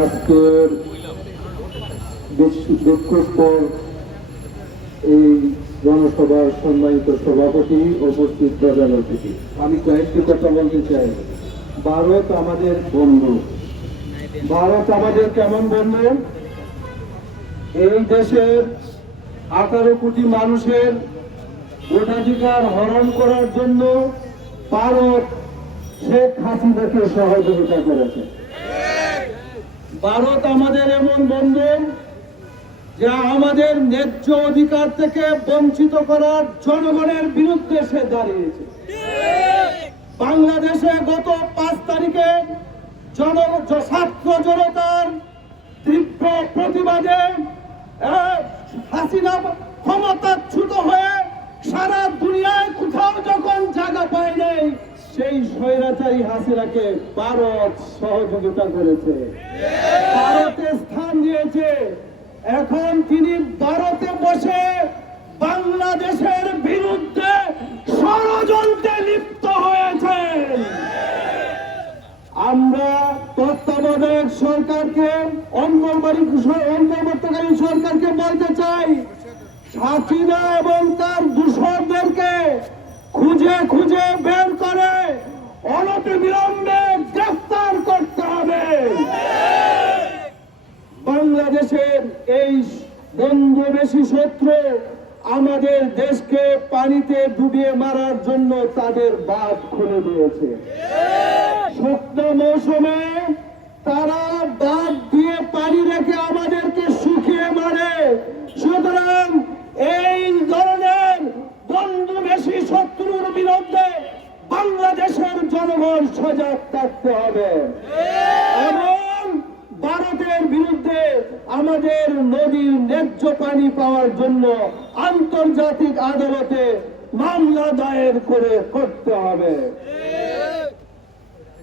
আজকের বিক্ষোভ পর এই জনসভার সম্মানিত সভাপতি উপস্থিত প্রধান অতিথি, আমি কয়েকটি কথা বলতে চাই। ভারত আমাদের বন্ধু। ভারত আমাদের কেমন বন্ধু? এই দেশের 18 কোটি মানুষের ভোটাধিকার হরণ করার জন্য ভারত শেখ হাসিনাকে সহযোগিতা করেছে। ভারত আমাদের এমন বন্ধু যা আমাদের ন্যায্য অধিকার থেকে বঞ্চিত করার জনগণের বিরুদ্ধে সে দাঁড়িয়েছে। বাংলাদেশে গত 5 তারিখে ছাত্র জনতার তীব্র প্রতিবাদে হাসিনা ক্ষমতাচ্যুত হয়ে সারা দুনিয়ায় কোথাও যখন জায়গা পায় নাই, সেই স্বৈরাচারী হাসিনাকে ভারত সহযোগিতা করেছে, ভারতে স্থান দিয়েছে। এখন তিনি ভারতে বসে বাংলাদেশের বিরুদ্ধে ষড়যন্ত্রে লিপ্ত হয়েছেন। আমরা তত্ত্বাবধায়ক সরকারকে, অন্তর্বর্তীকালীন সরকারকে বলতে চাই, হাসিনা এবং তার দূষরদেরকে খুঁজে খুঁজে বের করে অনতিবিলম্বে গ্রেফতার করতে হবে। বাংলাদেশের এই বন্ধুবেশী শত্রু আমাদের দেশকে পানিতে ডুবিয়ে মারার জন্য তাদের বাঁধ খুলে দিয়েছে। শুকনো মৌসুমে তারা বাঁধ দিয়ে পানি রেখে আমাদেরকে শুকিয়ে মারে। সুতরাং এই ধরনের বন্ধুবেশী শত্রুর বিরুদ্ধে বাংলাদেশের জনগণ সজাগ থাকতে হবে এবং ভারতের বিরুদ্ধে আমাদের নদীর ন্যায্য পানি পাওয়ার জন্য আন্তর্জাতিক আদালতে মামলা দায়ের করতে হবে।